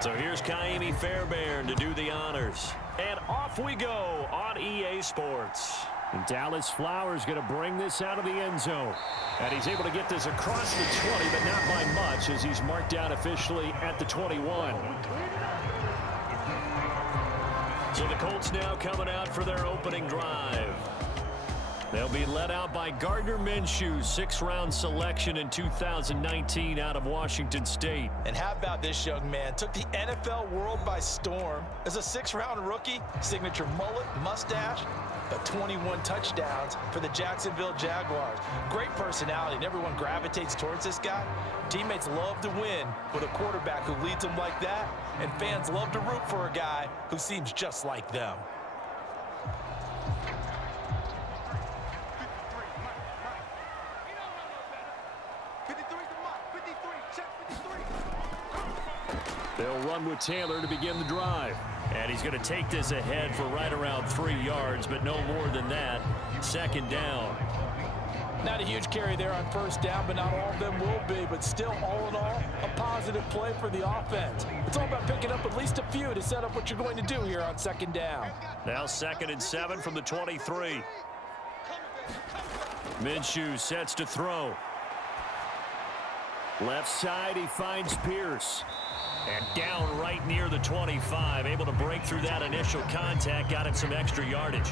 So here's Kaimi Fairbairn to do the honors. And off we go on EA Sports. And Dallas Flowers going to bring this out of the end zone. And he's able to get this across the 20, but not by much as he's marked down officially at the 21. So the Colts now coming out for their opening drive. They'll be led out by Gardner Minshew, sixth-round selection in 2019 out of Washington State. And how about this young man? Took the NFL world by storm. As a sixth-round rookie, signature mullet, mustache, but 21 touchdowns for the Jacksonville Jaguars. Great personality, and everyone gravitates towards this guy. Teammates love to win with a quarterback who leads them like that, and fans love to root for a guy who seems just like them. They'll run with Taylor to begin the drive. And he's going to take this ahead for right around 3 yards, but no more than that. Second down. Not a huge carry there on first down, but not all of them will be. But still, all in all, a positive play for the offense. It's all about picking up at least a few to set up what you're going to do here on second down. Now 2nd and 7 from the 23. Minshew sets to throw. Left side, he finds Pierce. And down right near the 25. Able to break through that initial contact. Got him some extra yardage.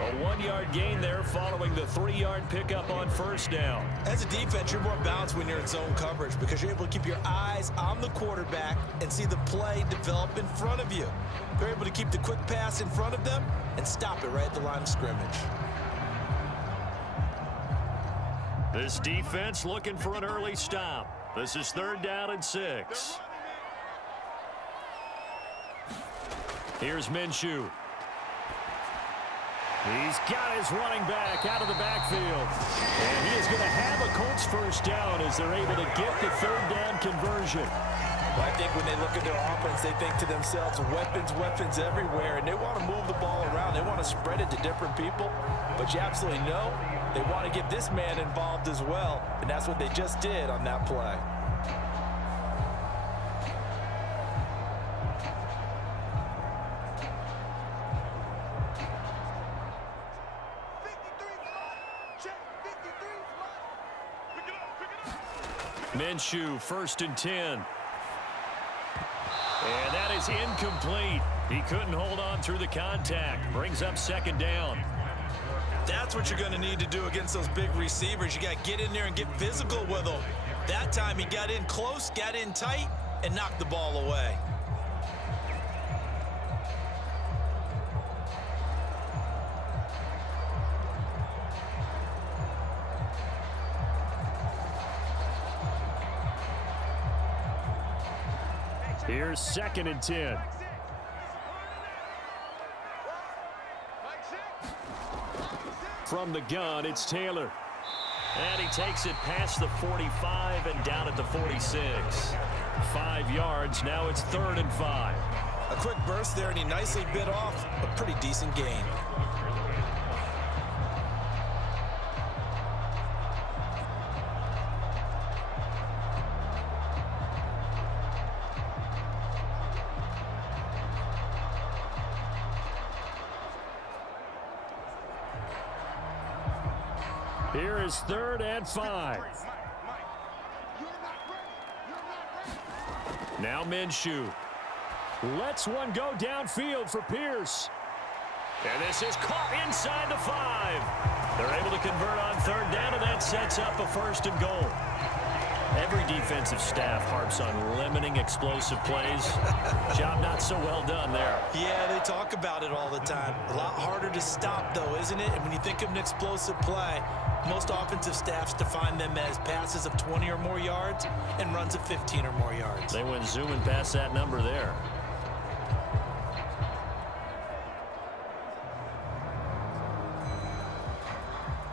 A 1-yard gain there following the 3-yard pickup on first down. As a defense, you're more balanced when you're in zone coverage because you're able to keep your eyes on the quarterback and see the play develop in front of you. They're able to keep the quick pass in front of them and stop it right at the line of scrimmage. This defense looking for an early stop. This is 3rd down and 6. Here's Minshew. He's got his running back out of the backfield. And he is going to have a Colts first down as they're able to get the 3rd down conversion. Well, I think when they look at their offense, they think to themselves, weapons, weapons everywhere, and they want to move the ball around. They want to spread it to different people, but you absolutely know they want to get this man involved as well, and that's what they just did on that play. Minshew, 1st and 10. And that is incomplete. He couldn't hold on through the contact. Brings up 2nd down. That's what you're going to need to do against those big receivers. You got to get in there and get physical with them. That time he got in close, got in tight, and knocked the ball away. Here's 2nd and 10. From the gun, it's Taylor. And he takes it past the 45 and down at the 46. 5 yards. Now it's 3rd and 5. A quick burst there, and he nicely bit off a pretty decent gain. Here is 3rd and 5. Now Minshew. Lets one go downfield for Pierce. And this is caught inside the 5. They're able to convert on 3rd down, and that sets up a 1st and goal. Every defensive staff harps on limiting explosive plays. Job not so well done there. Yeah, they talk about it all the time. A lot harder to stop, though, isn't it? And when you think of an explosive play, most offensive staffs define them as passes of 20 or more yards and runs of 15 or more yards. They went zooming past that number there.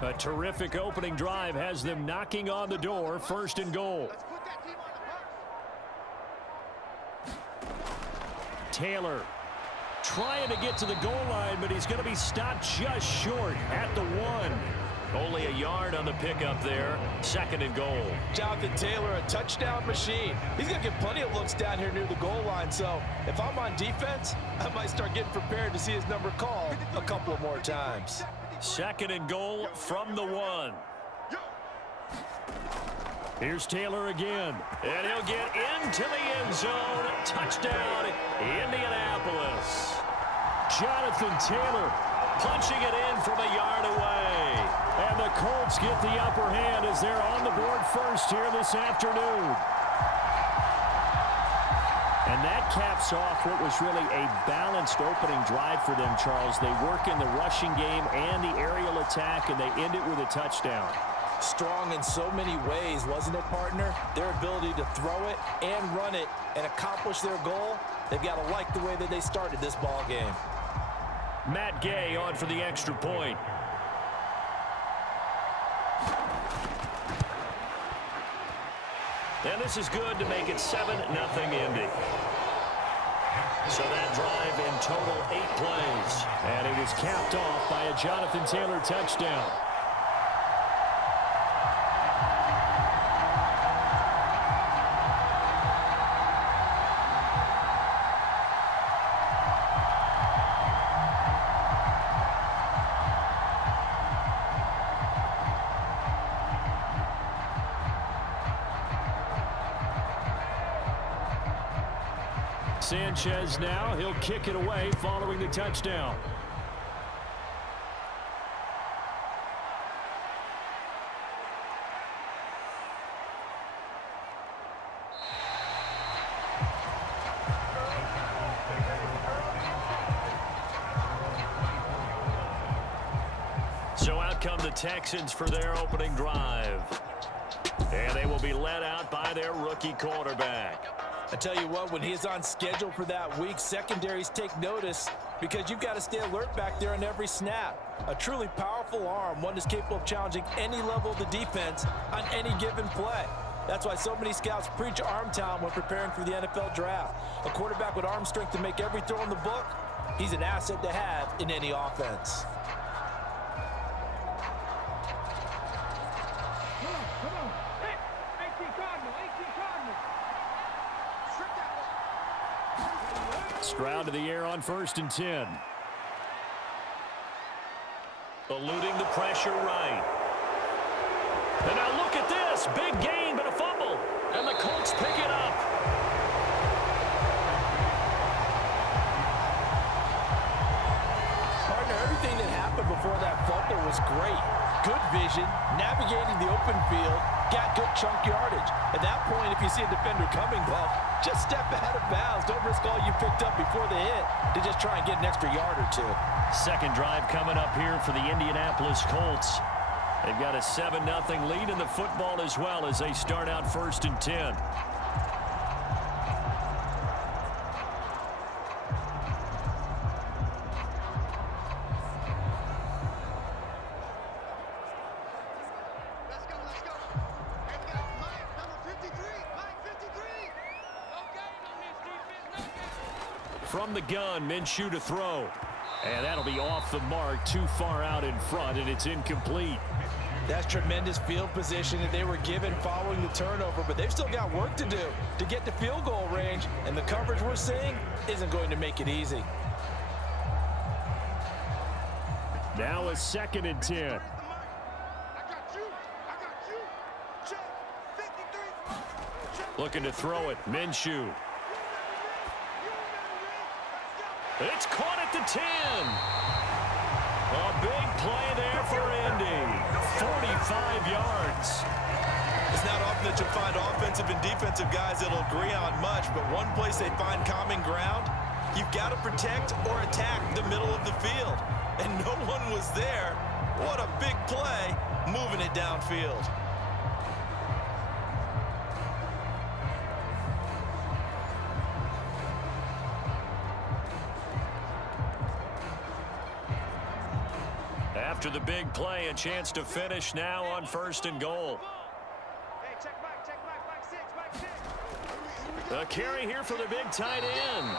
A terrific opening drive has them knocking on the door. 1st and goal. Taylor trying to get to the goal line, but he's going to be stopped just short at the 1. Only a yard on the pickup there. 2nd and goal. Jonathan Taylor, a touchdown machine. He's going to get plenty of looks down here near the goal line. So if I'm on defense, I might start getting prepared to see his number called a couple of more times. 2nd and goal from the 1. Here's Taylor again. And he'll get into the end zone. Touchdown, Indianapolis. Jonathan Taylor punching it in from a yard away. And the Colts get the upper hand as they're on the board first here this afternoon. And that caps off what was really a balanced opening drive for them, Charles. They work in the rushing game and the aerial attack, and they end it with a touchdown. Strong in so many ways, wasn't it, partner? Their ability to throw it and run it and accomplish their goal, they've got to like the way that they started this ball game. Matt Gay on for the extra point. And this is good to make it 7-0 Indy. So that drive in total 8 plays. And it was capped off by a Jonathan Taylor touchdown. Sanchez now, he'll kick it away following the touchdown. So out come the Texans for their opening drive. And they will be led out by their rookie quarterback. I tell you what, when he's on schedule for that week, secondaries take notice because you've got to stay alert back there on every snap. A truly powerful arm, one that's capable of challenging any level of the defense on any given play. That's why so many scouts preach arm talent when preparing for the NFL draft. A quarterback with arm strength to make every throw in the book, he's an asset to have in any offense. Stroud to the air on 1st and 10. Eluding the pressure right. And now look at this. Big gain, but a fumble. And the Colts pick it up. Partner, everything that happened before that fumble was great. Good vision, navigating the open field, got good chunk yardage. At that point, if you see a defender coming, well, just step out of bounds. Don't risk all you picked up before the hit to just try and get an extra yard or two. Second drive coming up here for the Indianapolis Colts. They've got a 7-0 lead in the football as well as they start out 1st and 10. From the gun, Minshew to throw. And that'll be off the mark, too far out in front, and it's incomplete. That's tremendous field position that they were given following the turnover, but they've still got work to do to get to field goal range, and the coverage we're seeing isn't going to make it easy. Now a 2nd and 10. Looking to throw it, Minshew. It's caught at the 10. A big play there for Indy. 45 yards. It's not often that you'll find offensive and defensive guys that'll agree on much, but one place they find common ground, you've got to protect or attack the middle of the field. And no one was there. What a big play, moving it downfield. After the big play, a chance to finish now on 1st and goal. A carry here for the big tight end.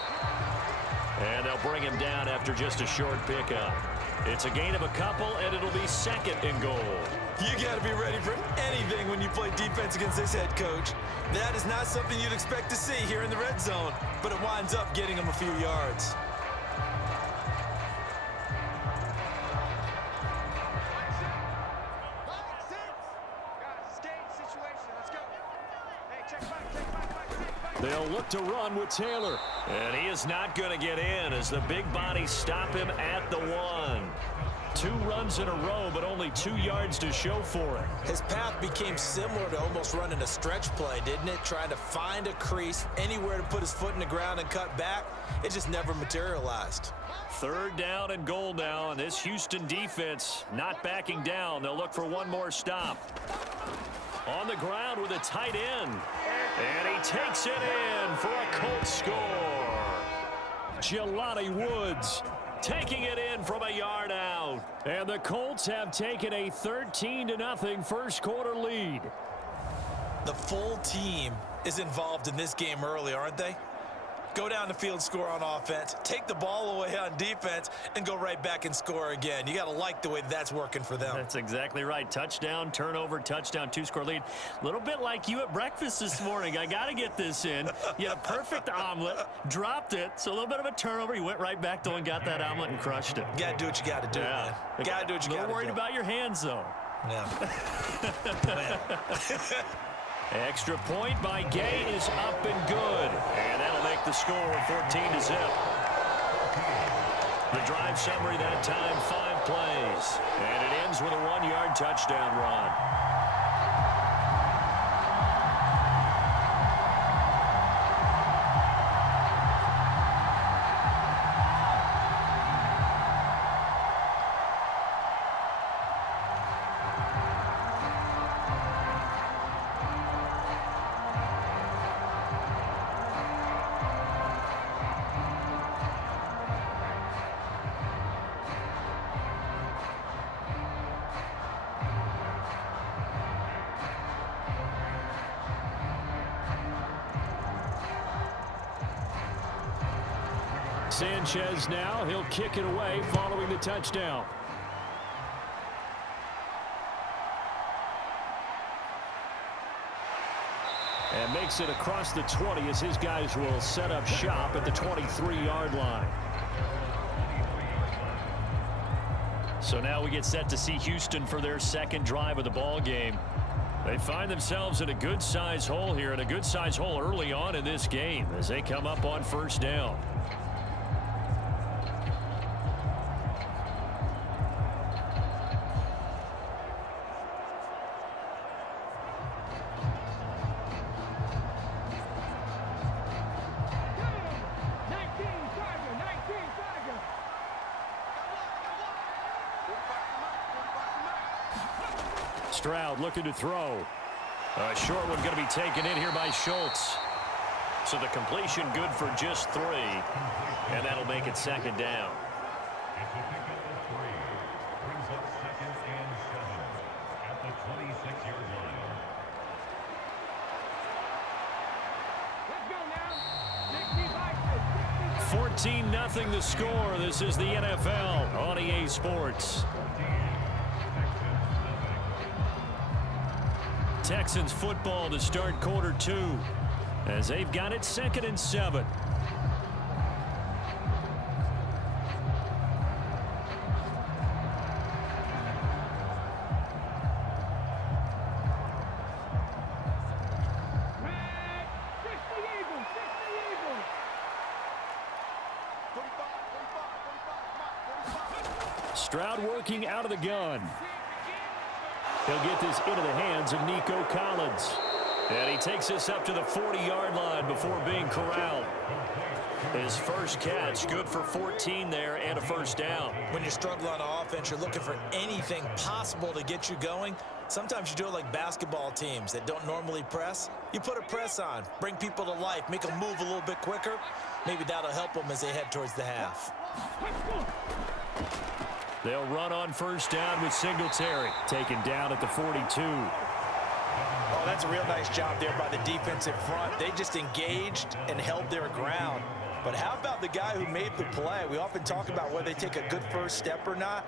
And they'll bring him down after just a short pickup. It's a gain of a couple, and it'll be second and goal. You got to be ready for anything when you play defense against this head coach. That is not something you'd expect to see here in the red zone, but it winds up getting him a few yards. They'll look to run with Taylor. And he is not going to get in as the big bodies stop him at the 1. 2 runs in a row, but only 2 yards to show for it. His path became similar to almost running a stretch play, didn't it? Trying to find a crease, anywhere to put his foot in the ground and cut back. It just never materialized. 3rd down and goal now, and this Houston defense not backing down. They'll look for one more stop. On the ground with a tight end. And he takes it in for a Colts score. Jelani Woods taking it in from a yard out. And the Colts have taken a 13-0 first quarter lead. The full team is involved in this game early, aren't they? Go down the field, score on offense, take the ball away on defense, and go right back and score again. You got to like the way that's working for them. That's exactly right. Touchdown, turnover, touchdown, 2-score lead. A little bit like you at breakfast this morning. I got to get this in. You had a perfect omelet, dropped it, so a little bit of a turnover. You went right back, though, and got that omelet and crushed it. You got to do what you got to do, man. You got to do what you got to do. A little worried about your hands, though. Yeah. Extra point by Gay is up and good. And that'll make the score 14-0. The drive summary that time, 5 plays. And it ends with a 1-yard touchdown run. Sanchez now, he'll kick it away following the touchdown. And makes it across the 20 as his guys will set up shop at the 23-yard line. So now we get set to see Houston for their second drive of the ball game. They find themselves in a good-size hole here, and a good-size hole early on in this game as they come up on 1st down. Stroud looking to throw. A short one going to be taken in here by Schultz. So the completion good for just 3. And that'll make it 2nd down. Brings up 2nd and 7 at the 26-yard line. 14-0 the score. This is the NFL on EA Sports. Texans football to start quarter 2 as they've got it 2nd and 7. Stroud working out of the gun. He'll get this into the hands of Nico Collins. And he takes this up to the 40-yard line before being corralled. His first catch, good for 14 there and a 1st down. When you're struggling on offense, you're looking for anything possible to get you going. Sometimes you do it like basketball teams that don't normally press. You put a press on, bring people to life, make them move a little bit quicker. Maybe that'll help them as they head towards the half. They'll run on 1st down with Singletary. Taken down at the 42. Oh, that's a real nice job there by the defensive front. They just engaged and held their ground. But how about the guy who made the play? We often talk about whether they take a good first step or not.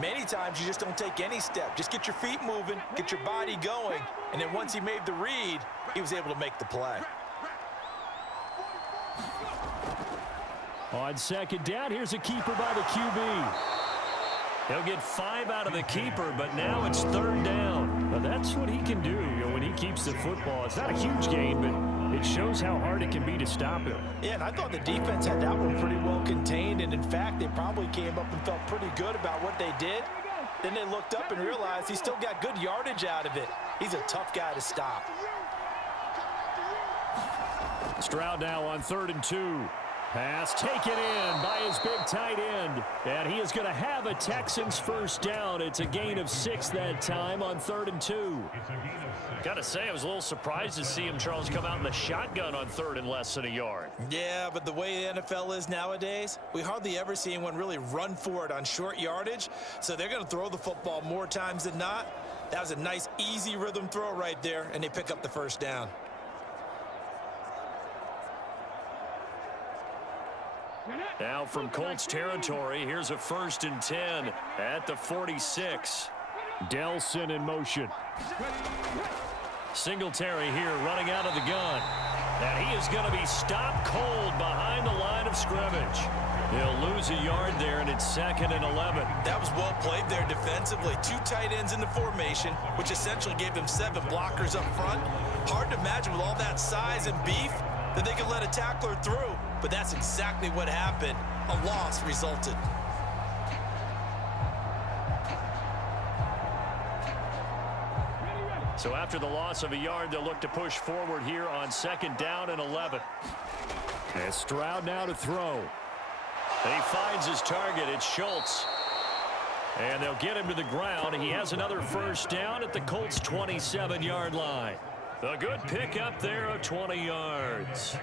Many times you just don't take any step. Just get your feet moving, get your body going, and then once he made the read, he was able to make the play. On second down, here's a keeper by the QB. He'll get 5 out of the keeper, but now it's third down. Well, that's what he can do, when he keeps the football. It's not a huge gain, but it shows how hard it can be to stop him. Yeah, and I thought the defense had that one pretty well contained, and in fact, they probably came up and felt pretty good about what they did. Then they looked up and realized he still got good yardage out of it. He's a tough guy to stop. Stroud now on 3rd and 2. Pass taken in by his big tight end. And he is going to have a Texans first down. It's a gain of 6 that time on 3rd and 2. Got to say, I was a little surprised to see him, Charles, come out in the shotgun on 3rd and less than a yard. Yeah, but the way the NFL is nowadays, we hardly ever see anyone really run for it on short yardage. So they're going to throw the football more times than not. That was a nice, easy rhythm throw right there, and they pick up the first down. Now from Colts territory, here's a 1st and 10 at the 46. Delson in motion. Singletary here running out of the gun. And he is going to be stopped cold behind the line of scrimmage. He'll lose a yard there, and it's 2nd and 11. That was well played there defensively. 2 tight ends in the formation, which essentially gave them 7 blockers up front. Hard to imagine with all that size and beef that they could let a tackler through. But that's exactly what happened. A loss resulted. So after the loss of a yard, they'll look to push forward here on 2nd down and 11. And Stroud now to throw. And he finds his target. It's Schultz. And they'll get him to the ground. He has another first down at the Colts' 27-yard line. A good pickup there of 20 yards.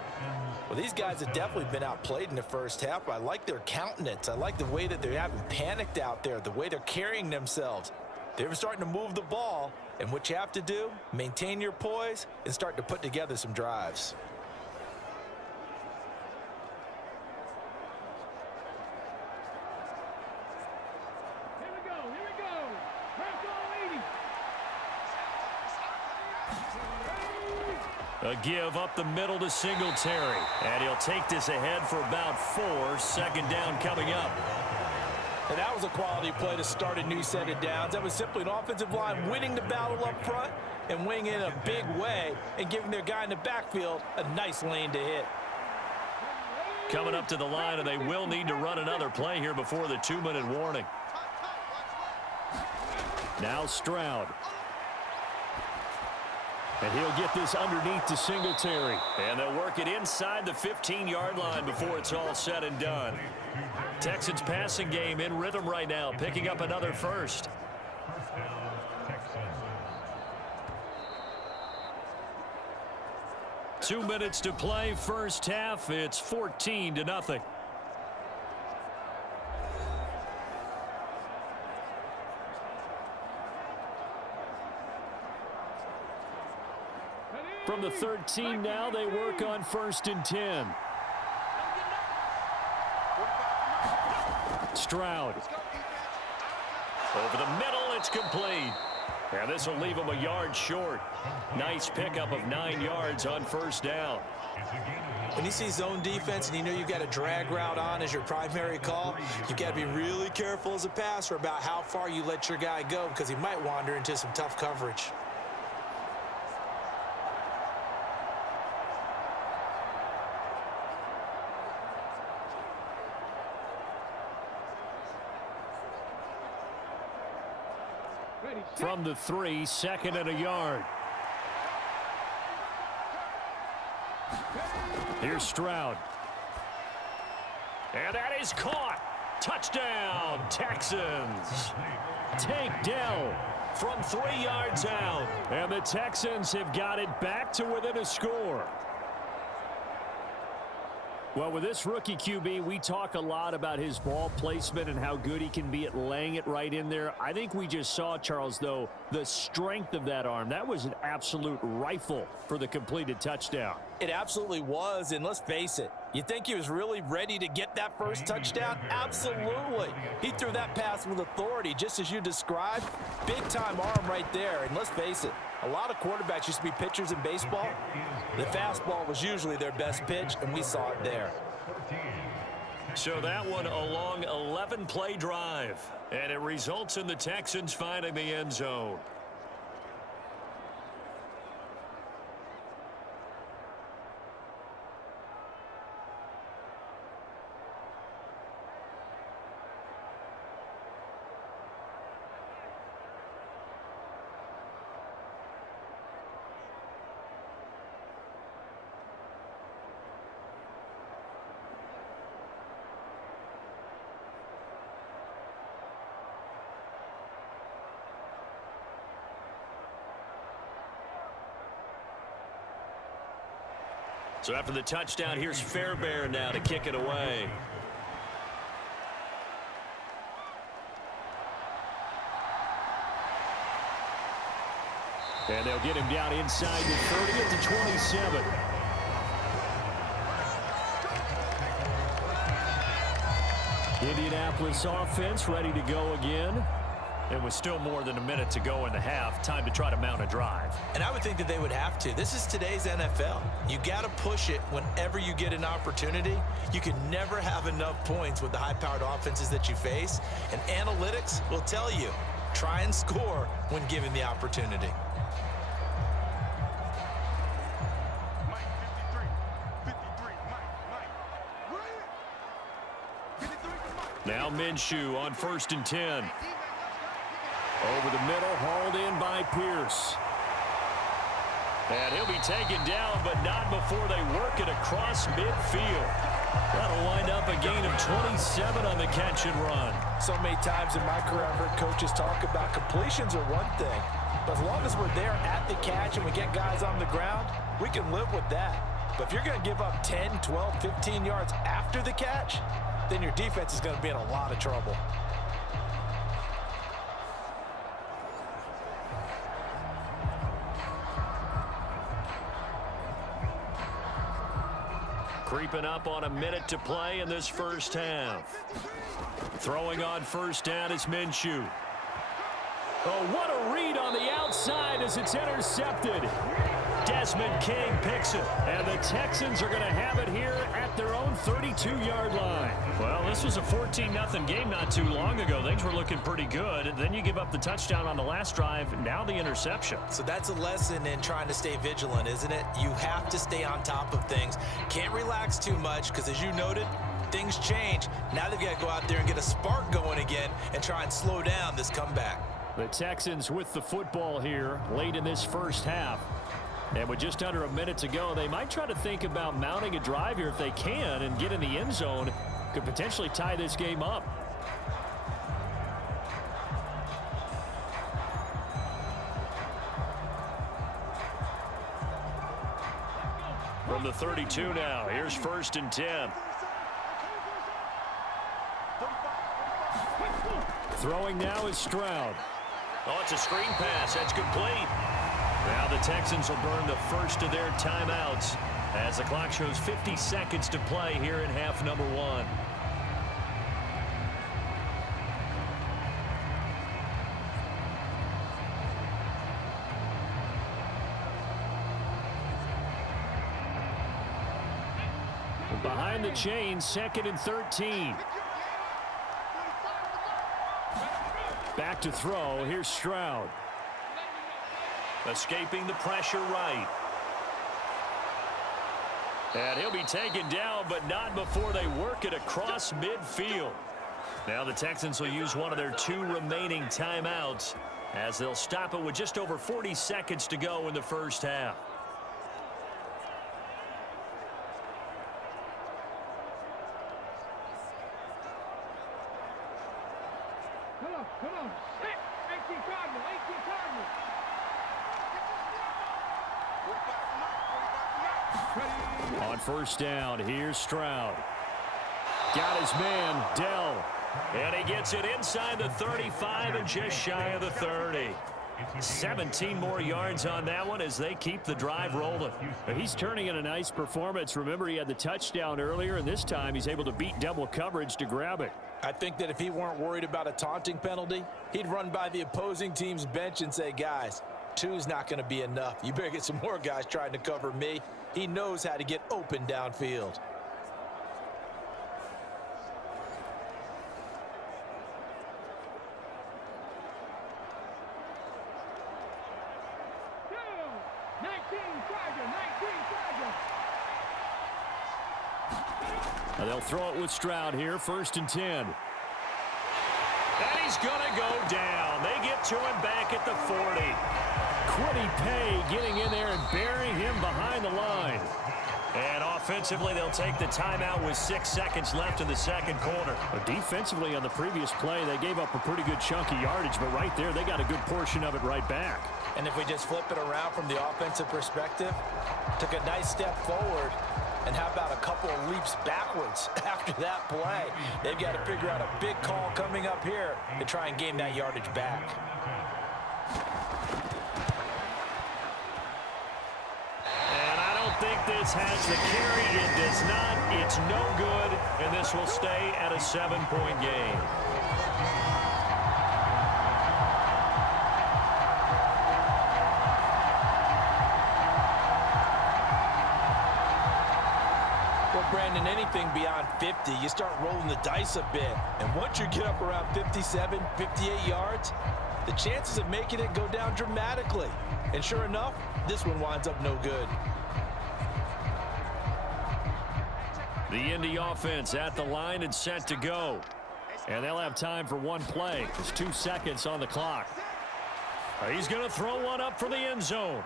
Well, these guys have definitely been outplayed in the first half. I like their countenance. I like the way that they haven't panicked out there, the way they're carrying themselves. They're starting to move the ball, and what you have to do, maintain your poise and start to put together some drives. A give up the middle to Singletary. And he'll take this ahead for about 4. 2nd down coming up. And that was a quality play to start a new set of downs. That was simply an offensive line winning the battle up front and winning in a big way and giving their guy in the backfield a nice lane to hit. Coming up to the line, and they will need to run another play here before the 2-minute warning. Now Stroud. And he'll get this underneath to Singletary. And they'll work it inside the 15-yard line before it's all said and done. Texans passing game in rhythm right now, picking up another first. First down, Texans. 2 minutes to play, first half. It's 14-0. From the 13 now, they work on 1st and 10. Stroud. Over the middle, it's complete. And this will leave him a yard short. Nice pickup of 9 yards on first down. When you see zone defense and you know you've got a drag route on as your primary call, you've got to be really careful as a passer about how far you let your guy go because he might wander into some tough coverage. From the 3, 2nd and a yard. Here's Stroud. And that is caught. Touchdown, Texans. Tank Dell From 3 yards out. And the Texans have got it back to within a score. Well, with this rookie QB, we talk a lot about his ball placement and how good he can be at laying it right in there. I think we just saw, Charles, though, the strength of that arm. That was an absolute rifle for the completed touchdown. It absolutely was, and let's face it, you think he was really ready to get that first touchdown? Absolutely. He threw that pass with authority, just as you described. Big-time arm right there, and let's face it, a lot of quarterbacks used to be pitchers in baseball. The fastball was usually their best pitch, and we saw it there. So that one a long 11-play drive, and it results in the Texans finding the end zone. So after the touchdown, here's Fairbairn now to kick it away. And they'll get him down inside the 30 at the 27. Indianapolis offense ready to go again. And with still more than a minute to go in the half, time to try to mount a drive. And I would think that they would have to. This is today's NFL. You got to push it whenever you get an opportunity. You can never have enough points with the high-powered offenses that you face. And analytics will tell you, try and score when given the opportunity. Now Minshew on 1st and 10. Over the middle, hauled in by Pierce. And he'll be taken down, but not before they work it across midfield. That'll wind up a gain of 27 on the catch and run. So many times in my career, I've heard coaches talk about completions are one thing. But as long as we're there at the catch and we get guys on the ground, we can live with that. But if you're going to give up 10, 12, 15 yards after the catch, then your defense is going to be in a lot of trouble. Creeping up on a minute to play in this first half. Throwing on 1st down is Minshew. Oh, what a read on the outside as it's intercepted. Desmond King picks it. And the Texans are going to have it here at their own 32-yard line. Well, this was a 14-0 game not too long ago. Things were looking pretty good. Then you give up the touchdown on the last drive. Now the interception. So that's a lesson in trying to stay vigilant, isn't it? You have to stay on top of things. Can't relax too much because, as you noted, things change. Now they've got to go out there and get a spark going again and try and slow down this comeback. The Texans with the football here late in this first half. And with just under a minute to go, they might try to think about mounting a drive here if they can and get in the end zone. Could potentially tie this game up. From the 32 now, here's 1st and 10. Throwing now is Stroud. Oh, it's a screen pass. That's complete. Now the Texans will burn the first of their timeouts as the clock shows 50 seconds to play here in half number 1. Behind the chain, 2nd and 13. Back to throw. Here's Stroud. Escaping the pressure right. And he'll be taken down, but not before they work it across midfield. Now the Texans will use one of their 2 remaining timeouts as they'll stop it with just over 40 seconds to go in the first half. Come on. 18 Cardinal. On On first down, here's Stroud. Got his man, Dell. And he gets it inside the 35 and just shy of the 30. 17 more yards on that one as they keep the drive rolling. He's turning in a nice performance. Remember, he had the touchdown earlier, and this time he's able to beat double coverage to grab it. I think that if he weren't worried about a taunting penalty, he'd run by the opposing team's bench and say, guys, 2's not going to be enough. You better get some more guys trying to cover me. He knows how to get open downfield. They'll throw it with Stroud here, first and 10. And he's going to go down. They get to him back at the 40. Quiddy Pay getting in there and burying him behind the line. And offensively, they'll take the timeout with 6 seconds left in the second quarter. But defensively on the previous play, they gave up a pretty good chunk of yardage, but right there, they got a good portion of it right back. And if we just flip it around from the offensive perspective, took a nice step forward, and how about a couple of leaps backwards after that play? They've got to figure out a big call coming up here to try and gain that yardage back. And I don't think this has the carry. It does not. It's no good, and this will stay at a 7-point game. Brandon, anything beyond 50, you start rolling the dice a bit. And once you get up around 57, 58 yards, the chances of making it go down dramatically. And sure enough, this one winds up no good. The Indy offense at the line and set to go. And they'll have time for one play. There's 2 seconds on the clock. He's going to throw one up for the end zone.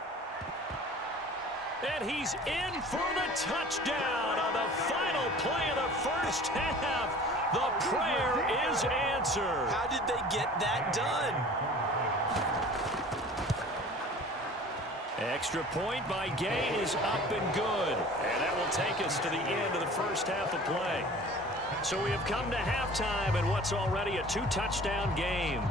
And he's in for the touchdown on the final play of the first half. The prayer is answered. How did they get that done? Extra point by Gay is up and good. And that will take us to the end of the first half of play. So we have come to halftime in what's already a 2-touchdown game.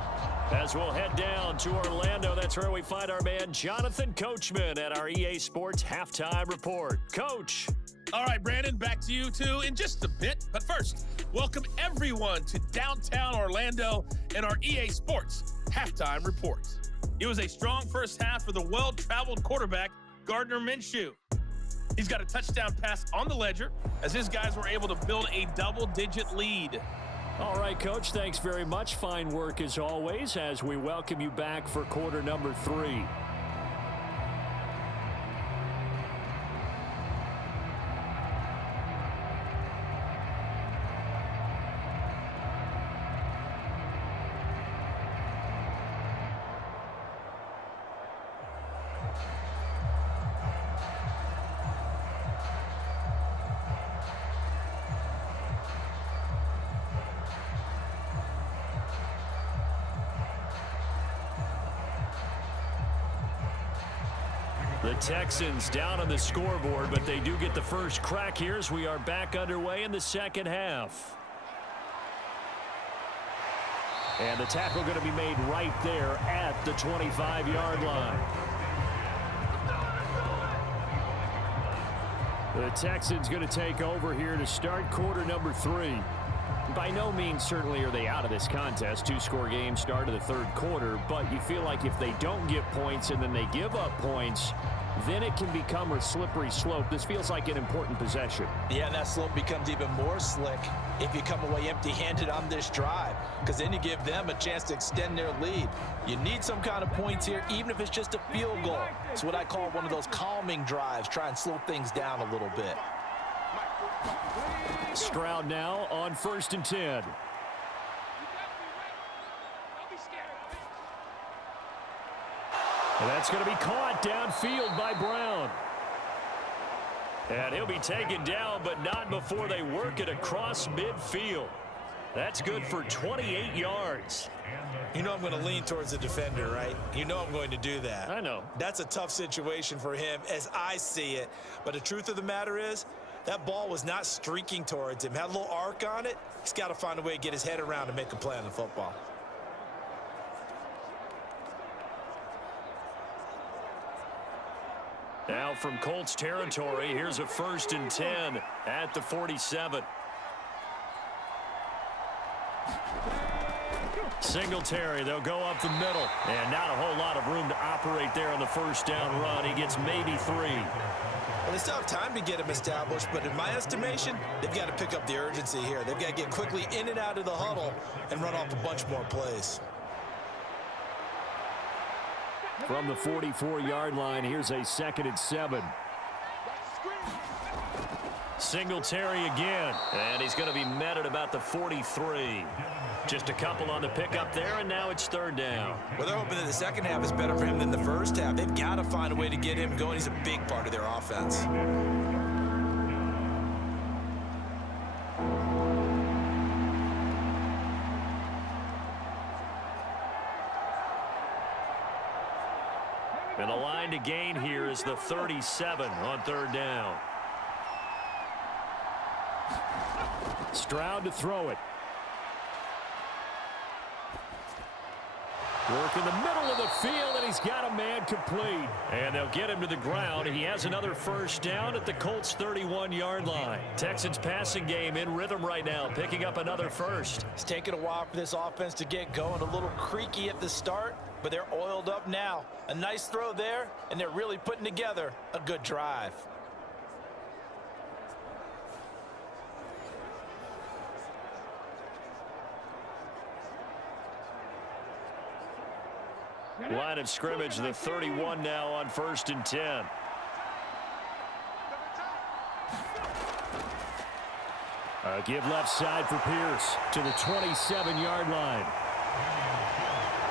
As we'll head down to Orlando, that's where we find our man Jonathan Coachman at our EA Sports Halftime Report. Coach. All right, Brandon, back to you two in just a bit. But first, welcome everyone to downtown Orlando and our EA Sports Halftime Report. It was a strong first half for the well-traveled quarterback, Gardner Minshew. He's got a touchdown pass on the ledger as his guys were able to build a double-digit lead. All right, Coach, thanks very much. Fine work as always as we welcome you back for quarter number 3. The Texans down on the scoreboard, but they do get the first crack here as we are back underway in the second half. And the tackle going to be made right there at the 25-yard line. The Texans going to take over here to start quarter number 3. By no means certainly are they out of this contest. 2-score game start of the third quarter, but you feel like if they don't get points and then they give up points, then it can become a slippery slope. This feels like an important possession. Yeah, and that slope becomes even more slick if you come away empty-handed on this drive, because then you give them a chance to extend their lead. You need some kind of points here, even if it's just a field goal. It's what I call one of those calming drives, try and slow things down a little bit. Stroud now on first and 10. And that's going to be caught downfield by Brown. And he'll be taken down, but not before they work it across midfield. That's good for 28 yards. You know I'm going to lean towards the defender, right? You know I'm going to do that. I know. That's a tough situation for him as I see it. But the truth of the matter is, That ball was not streaking towards him. Had a little arc on it. He's got to find a way to get his head around and make a play on the football. Now from Colts territory, here's a 1st and 10 at the 47. Singletary, they'll go up the middle. And not a whole lot of room to operate there on the 1st down run. He gets maybe 3. Well, they still have time to get him established, but in my estimation, they've got to pick up the urgency here. They've got to get quickly in and out of the huddle and run off a bunch more plays. From the 44-yard line, here's a 2nd and 7. Singletary again, and he's going to be met at about the 43. Just a couple on the pickup there, and now it's 3rd down. Well, they're hoping that the second half is better for him than the first half. They've got to find a way to get him going. He's a big part of their offense. And the line to gain here is the 37 on 3rd down. Stroud to throw it. Work in the middle of the field, and he's got a man complete. And they'll get him to the ground. He has another 1st down at the Colts' 31-yard line. Texans passing game in rhythm right now, picking up another 1st. It's taken a while for this offense to get going. A little creaky at the start, but they're oiled up now. A nice throw there, and they're really putting together a good drive. Line of scrimmage, the 31 now on 1st and 10. A give left side for Pierce to the 27-yard line.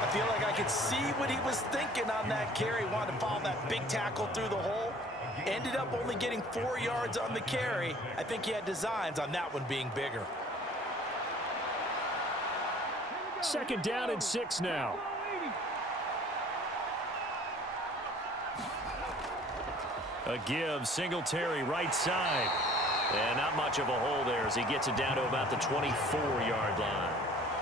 I feel like I could see what he was thinking on that carry. Wanted to follow that big tackle through the hole. Ended up only getting 4 yards on the carry. I think he had designs on that one being bigger. 2nd down and 6 now. A give, Singletary right side. And not much of a hole there as he gets it down to about the 24-yard line.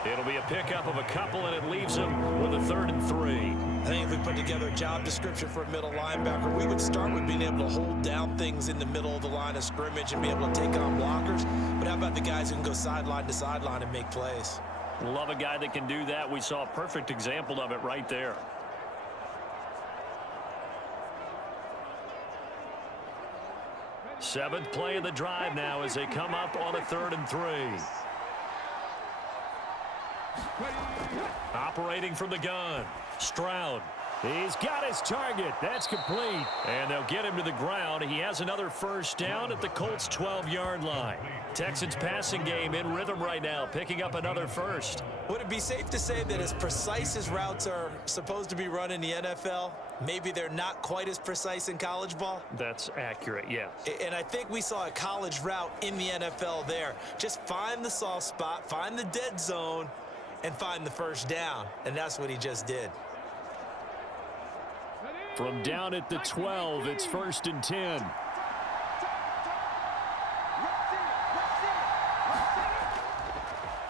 It'll be a pickup of a couple, and it leaves him with a 3rd and 3. I think if we put together a job description for a middle linebacker, we would start with being able to hold down things in the middle of the line of scrimmage and be able to take on blockers. But how about the guys who can go sideline to sideline and make plays? Love a guy that can do that. We saw a perfect example of it right there. Seventh play of the drive now as they come up on a 3rd and 3. Operating from the gun, Stroud. He's got his target. That's complete. And they'll get him to the ground. He has another 1st down at the Colts' 12-yard line. Texans passing game in rhythm right now, picking up another 1st. Would it be safe to say that as precise as routes are supposed to be run in the NFL, maybe they're not quite as precise in college ball? That's accurate, yeah. And I think we saw a college route in the NFL there. Just find the soft spot, find the dead zone, and find the 1st down. And that's what he just did. From down at the 12, it's 1st and 10.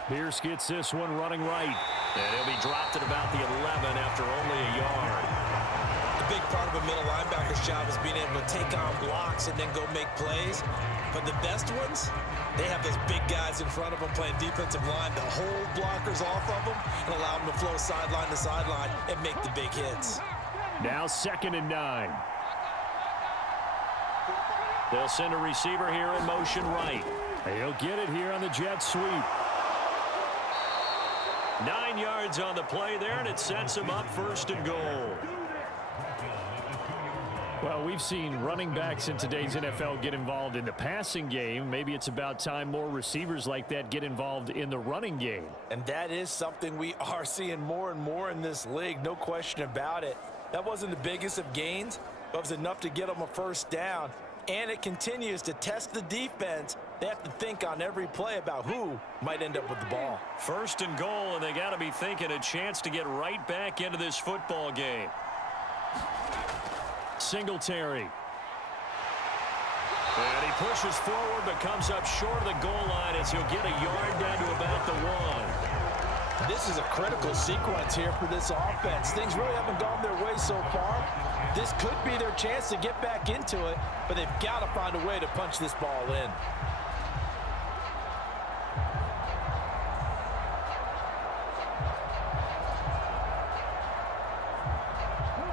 Pierce gets this one running right. And he'll be dropped at about the 11 after only a yard. The big part of a middle linebacker's job is being able to take on blocks and then go make plays. But the best ones, they have those big guys in front of them playing defensive line that hold blockers off of them and allow them to flow sideline to sideline and make the big hits. Now 2nd and 9. They'll send a receiver here in motion right. He'll get it here on the jet sweep. 9 yards on the play there, and it sets him up 1st and goal. Well, we've seen running backs in today's NFL get involved in the passing game. Maybe it's about time more receivers like that get involved in the running game. And that is something we are seeing more and more in this league, no question about it. That wasn't the biggest of gains, but it was enough to get them a 1st down. And it continues to test the defense. They have to think on every play about who might end up with the ball. 1st and goal, and they got to be thinking a chance to get right back into this football game. Singletary. And he pushes forward but comes up short of the goal line as he'll get a yard down to about the 1. This is a critical sequence here for this offense. Things really haven't gone their way so far. This could be their chance to get back into it, but they've got to find a way to punch this ball in.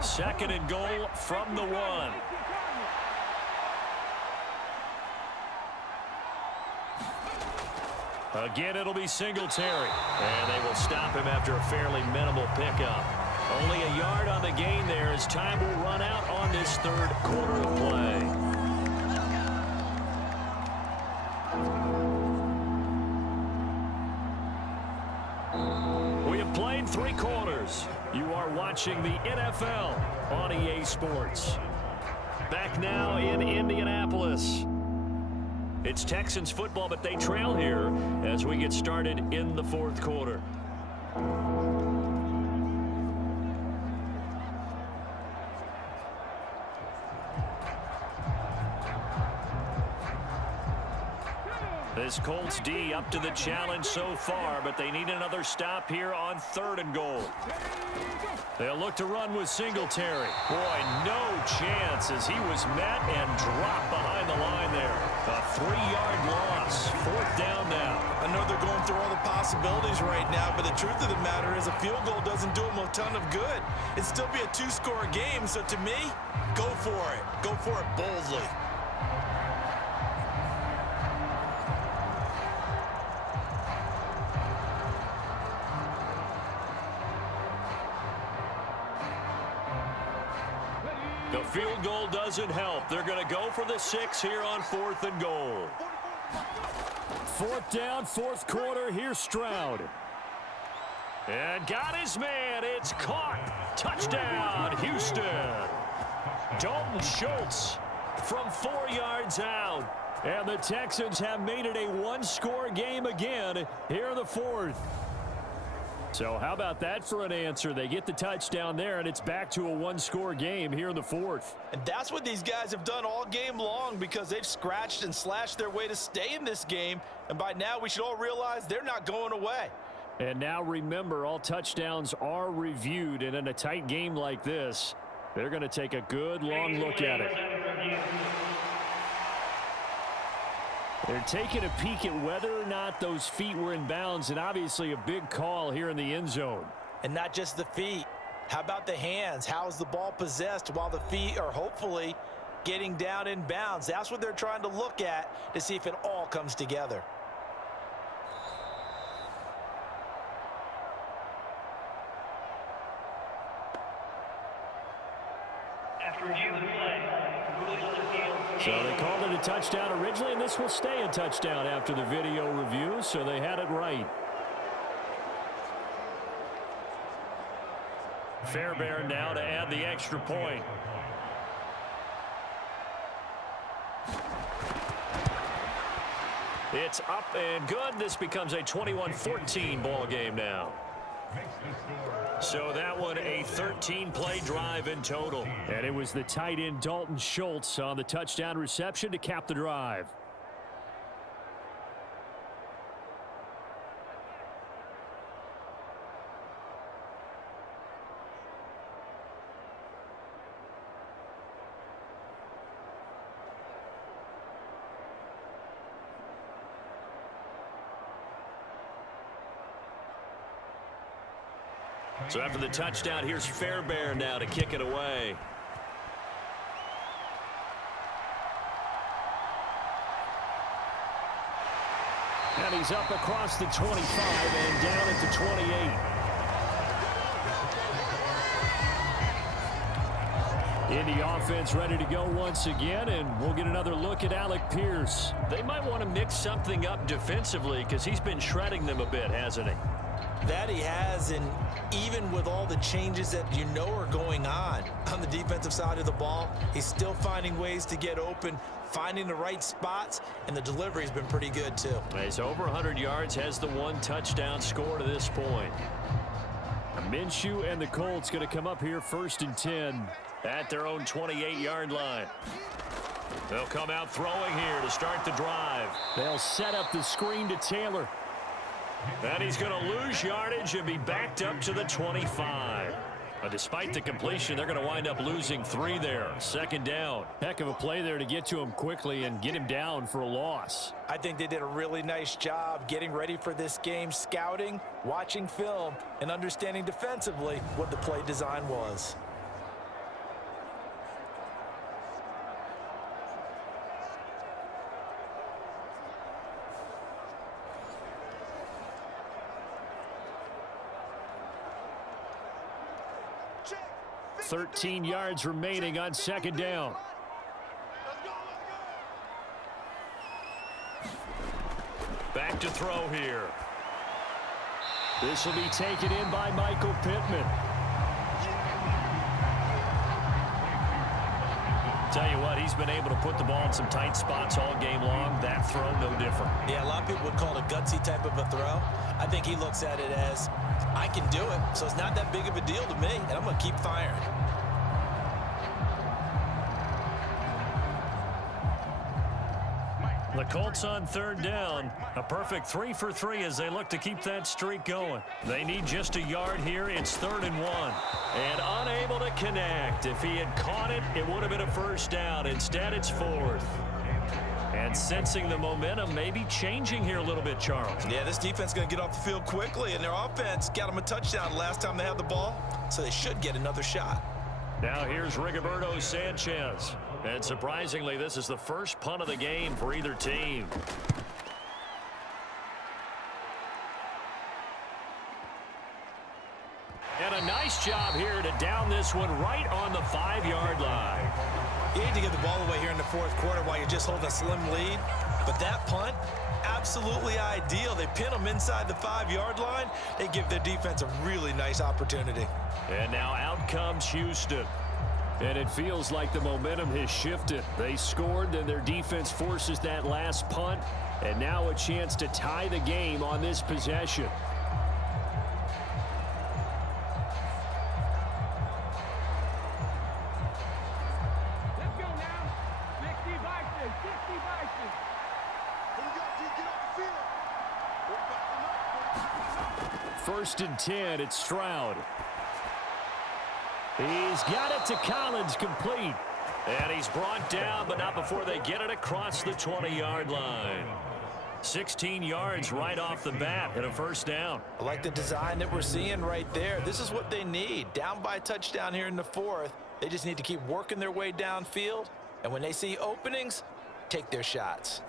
Second and goal from the 1. Again, it'll be Singletary. And they will stop him after a fairly minimal pickup. Only a yard on the gain there as time will run out on this third quarter of play. We have played 3 quarters. You are watching the NFL on EA Sports. Back now in Indianapolis. It's Texans football, but they trail here as we get started in the fourth quarter. This Colts D up to the challenge so far, but they need another stop here on 3rd and goal. They'll look to run with Singletary. Boy, no chance as he was met and dropped behind the line there. A 3-yard loss. 4th down now. I know they're going through all the possibilities right now, but the truth of the matter is a field goal doesn't do them a ton of good. It'd still be a 2-score game, so to me, go for it. Go for it boldly. The field goal doesn't help. They're going to go for the 6 here on 4th and goal. 4th down, 4th quarter. Here's Stroud. And got his man. It's caught. Touchdown, Houston. Dalton Schultz from 4 yards out. And the Texans have made it a 1-score game again here in the 4th. So how about that for an answer? They get the touchdown there, and it's back to a 1-score game here in the 4th. And that's what these guys have done all game long because they've scratched and slashed their way to stay in this game. And by now, we should all realize they're not going away. And now remember, all touchdowns are reviewed, and in a tight game like this, they're going to take a good long look at it. They're taking a peek at whether or not those feet were in bounds, and obviously a big call here in the end zone. And not just the feet. How about the hands? How is the ball possessed while the feet are hopefully getting down in bounds? That's what they're trying to look at to see if it all comes together. After review of the play, rules on the field. So they called it a touchdown originally, and this will stay a touchdown after the video review, so they had it right. Fairbairn now to add the extra point. It's up and good. This becomes a 21-14 ball game now. So that one a 13-play drive in total. And it was the tight end Dalton Schultz on the touchdown reception to cap the drive. So after the touchdown, here's Fairbairn now to kick it away. And he's up across the 25 and down at the 28. In the offense ready to go once again, and we'll get another look at Alec Pierce. They might want to mix something up defensively because he's been shredding them a bit, hasn't he? That he has, and even with all the changes that you know are going on the defensive side of the ball, he's still finding ways to get open, finding the right spots, and the delivery's been pretty good too. He's over 100 yards, has the 1 touchdown score to this point. Minshew and the Colts going to come up here 1st and 10 at their own 28-yard line. They'll come out throwing here to start the drive. They'll set up the screen to Taylor. And he's going to lose yardage and be backed up to the 25. But despite the completion, they're going to wind up losing 3 there. Second down. Heck of a play there to get to him quickly and get him down for a loss. I think they did a really nice job getting ready for this game, scouting, watching film, and understanding defensively what the play design was. Check. 13 yards remaining on second down. Back to throw here. This will be taken in by Michael Pittman. Tell you what, he's been able to put the ball in some tight spots all game long. That throw, no different. Yeah, a lot of people would call it a gutsy type of a throw. I think he looks at it as, I can do it, so it's not that big of a deal to me, and I'm going to keep firing. The Colts on third down. A perfect 3 for 3 as they look to keep that streak going. They need just a yard here. It's 3rd and 1. And unable to connect. If he had caught it, it would have been a first down. Instead, it's 4th. And sensing the momentum maybe changing here a little bit, Charles. Yeah, this defense is going to get off the field quickly, and their offense got them a touchdown last time they had the ball, so they should get another shot. Now here's Rigoberto Sanchez. And surprisingly, this is the first punt of the game for either team. And a nice job here to down this one right on the 5-yard line. You need to get the ball away here in the 4th quarter while you're just holding a slim lead. But that punt, absolutely ideal. They pin them inside the 5-yard line. They give their defense a really nice opportunity. And now out comes Houston. And it feels like the momentum has shifted. They scored, then their defense forces that last punt. And now a chance to tie the game on this possession. Let's go now. 60 Vikings. 60 Vikings. Here we go. Get off the field. 1st and 10, it's Stroud. He's got it to Collins, complete. And he's brought down, but not before they get it across the 20-yard line. 16 yards right off the bat and a first down. I like the design that we're seeing right there. This is what they need. Down by a touchdown here in the 4th. They just need to keep working their way downfield. And when they see openings, take their shots.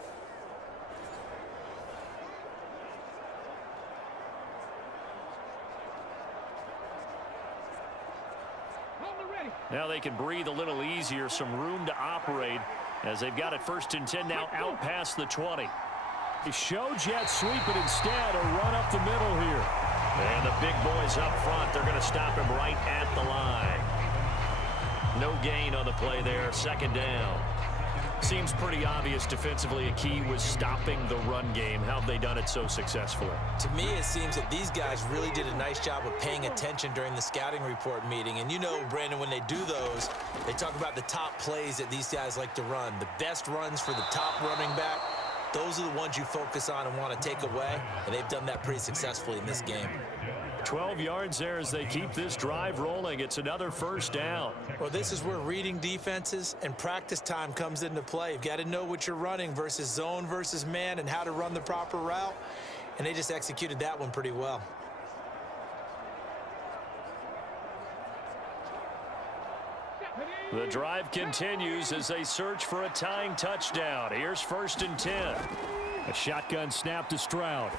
Now they can breathe a little easier, some room to operate as they've got it 1st and 10 now out past the 20. They show jet sweep, but instead a run up the middle here. And the big boys up front, they're going to stop him right at the line. No gain on the play there, 2nd down. Seems pretty obvious defensively a key was stopping the run game. How have they done it so successfully? To me, it seems that these guys really did a nice job of paying attention during the scouting report meeting. And you know, Brandon, when they do those, they talk about the top plays that these guys like to run. The best runs for the top running back, those are the ones you focus on and want to take away. And they've done that pretty successfully in this game. 12 yards there as they keep this drive rolling. It's another first down. Well, this is where reading defenses and practice time comes into play. You've got to know what you're running versus zone versus man and how to run the proper route. And they just executed that one pretty well. The drive continues as they search for a tying touchdown. Here's 1st and 10. A shotgun snap to Stroud.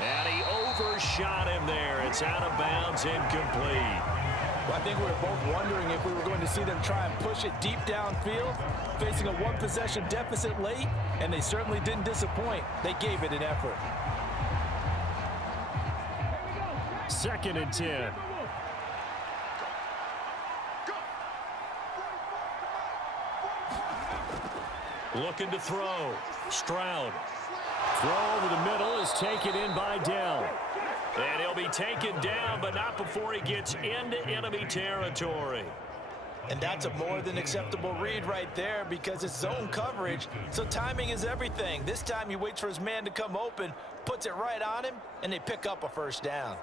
And he overshot him there. It's out of bounds, incomplete. Well, I think we were both wondering if we were going to see them try and push it deep downfield, facing a one-possession deficit late, and they certainly didn't disappoint. They gave it an effort. 2nd and 10. Looking to throw. Stroud. Throw over the middle is taken in by Dell. And he'll be taken down, but not before he gets into enemy territory. And that's a more than acceptable read right there because it's zone coverage, so timing is everything. This time he waits for his man to come open, puts it right on him, and they pick up a first down.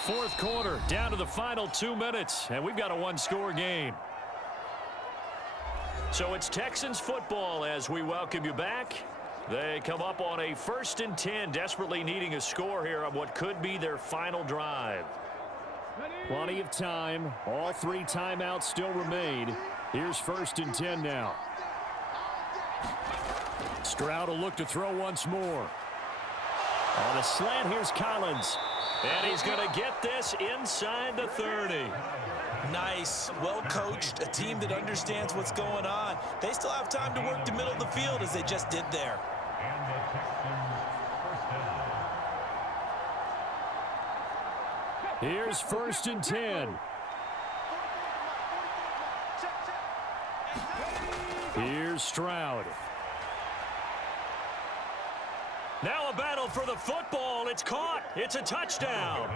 Fourth quarter, down to the final 2 minutes, and we've got a one-score game. So it's Texans football as we welcome you back. They come up on a 1st and 10, desperately needing a score here on what could be their final drive. Plenty of time. All 3 timeouts still remain. Here's 1st and 10 now. Stroud will look to throw once more. On a slant, here's Collins. And he's going to get this inside the 30. Nice, well coached, a team that understands what's going on. They still have time to work the middle of the field as they just did there. And the Texans first down. Here's 1st and 10. Here's Stroud. Now a battle for the football. It's caught. It's a touchdown.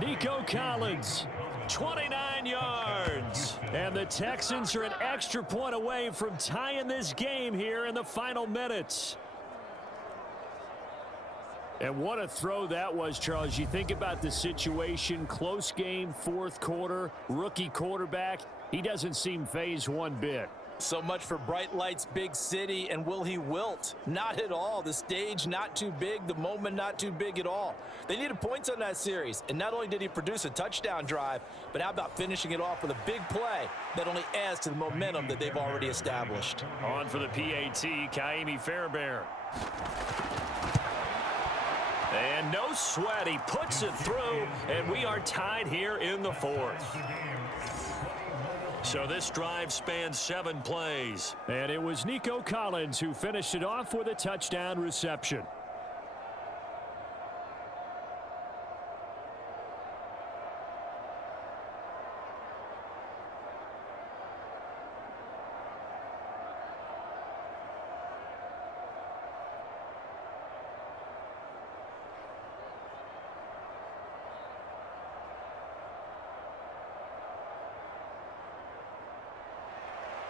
Nico Collins, 29 yards. And the Texans are an extra point away from tying this game here in the final minutes. And what a throw that was, Charles. You think about the situation, close game, 4th quarter, rookie quarterback. He doesn't seem fazed one bit. So much for bright lights, big city, and will he wilt? Not at all. The stage not too big, the moment not too big at all. They needed points on that series, and not only did he produce a touchdown drive, but how about finishing it off with a big play that only adds to the momentum that they've already established. On for the PAT, Kaimi Fairbairn. And no sweat, he puts it through, and we are tied here in the 4th. So this drive spans 7 plays. And it was Nico Collins who finished it off with a touchdown reception.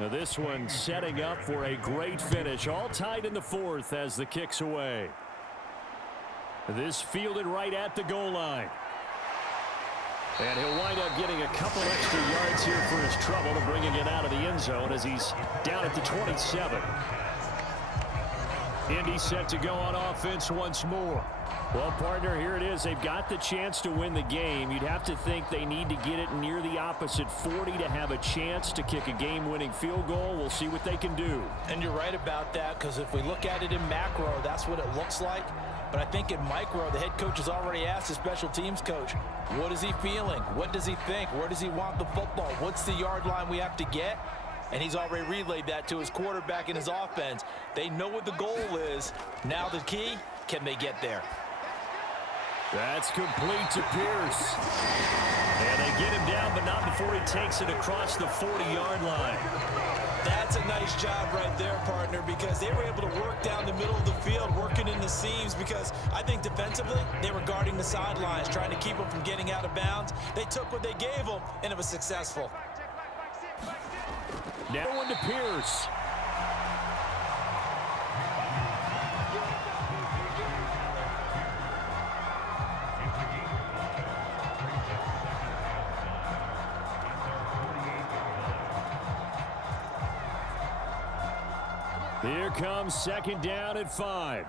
Now this one setting up for a great finish. All tied in the 4th as the kick's away. This fielded right at the goal line. And he'll wind up getting a couple extra yards here for his trouble and bringing it out of the end zone as he's down at the 27. Indy set to go on offense once more. Well, partner, here it is. They've got the chance to win the game. You'd have to think they need to get it near the opposite 40 to have a chance to kick a game-winning field goal. We'll see what they can do. And you're right about that, because if we look at it in macro, that's what it looks like. But I think in micro, the head coach has already asked the special teams coach, what is he feeling? What does he think? Where does he want the football? What's the yard line we have to get? And he's already relayed that to his quarterback and his offense. They know what the goal is. Now the key, can they get there? That's complete to Pierce. And they get him down, but not before he takes it across the 40-yard line. That's a nice job right there, partner, because they were able to work down the middle of the field, working in the seams, because I think defensively, they were guarding the sidelines, trying to keep them from getting out of bounds. They took what they gave them, and it was successful. Now one to Pierce. Here comes 2nd down at 5.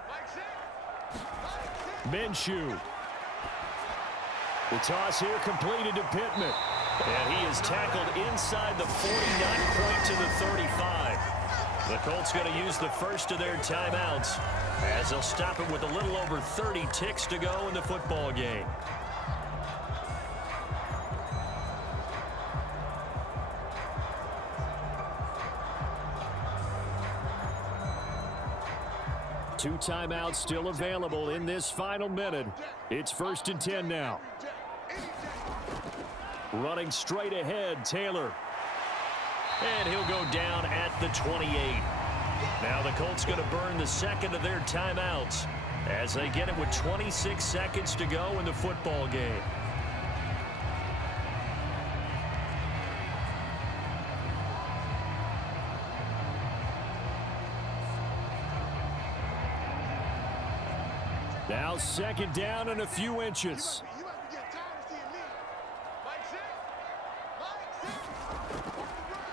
Minshew. The toss here completed to Pittman. And he is tackled inside the 40, not quite to the 35. The Colts going to use the first of their timeouts as they'll stop it with a little over 30 ticks to go in the football game. Two timeouts still available in this final minute. It's 1st and 10 now. Running straight ahead, Taylor. And he'll go down at the 28. Now the Colts going to burn the second of their timeouts as they get it with 26 seconds to go in the football game. Now second down and a few inches.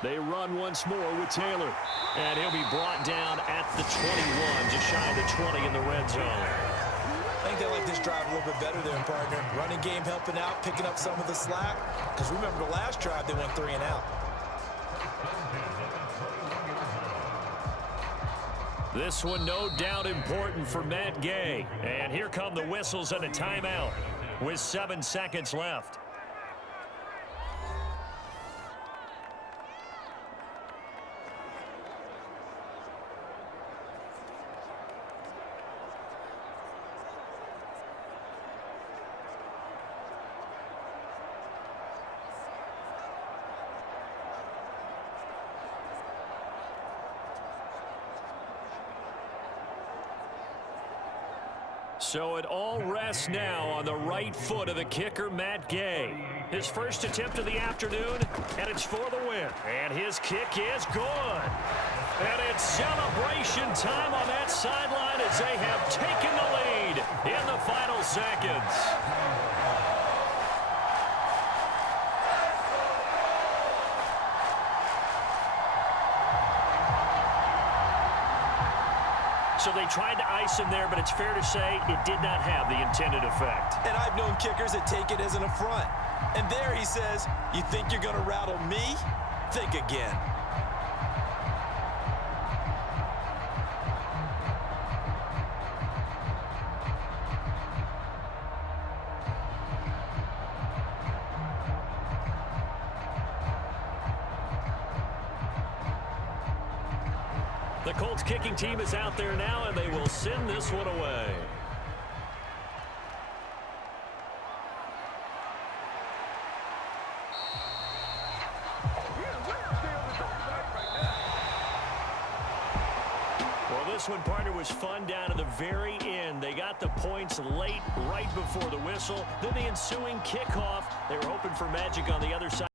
They run once more with Taylor. And he'll be brought down at the 21, just shy of the 20 in the red zone. I think they like this drive a little bit better there, partner. Running game helping out, picking up some of the slack. Because remember the last drive, they went 3 and out. This one no doubt important for Matt Gay. And here come the whistles and a timeout with 7 seconds left. So it all rests now on the right foot of the kicker, Matt Gay. His first attempt of the afternoon, and it's for the win. And his kick is good. And it's celebration time on that sideline as they have taken the lead in the final seconds. So they tried to ice him there, but it's fair to say it did not have the intended effect. And I've known kickers that take it as an affront. And there he says, you think you're going to rattle me? Think again. The Colts kicking team is out there now, and they will send this one away. Well, this one, partner, was fun down to the very end. They got the points late, right before the whistle. Then the ensuing kickoff. They were hoping for magic on the other side.